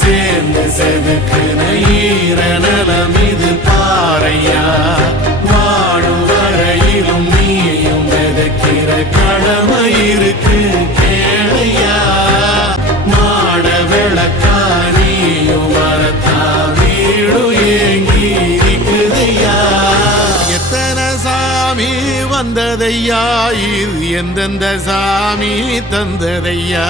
சேர்ந்து செதுக்குன ஈரநலம் இது பாறையா. வாழும் வரையிலும் நீயும் விதைக்கிற கடமை இருக்கு கேளையா. மாட விளக்கா நீயும் வரத்தா வீடு ஏங்கி இருக்குதையா. எத்தனை சாமி வந்ததையா, இது எந்தெந்த சாமி தந்ததையா.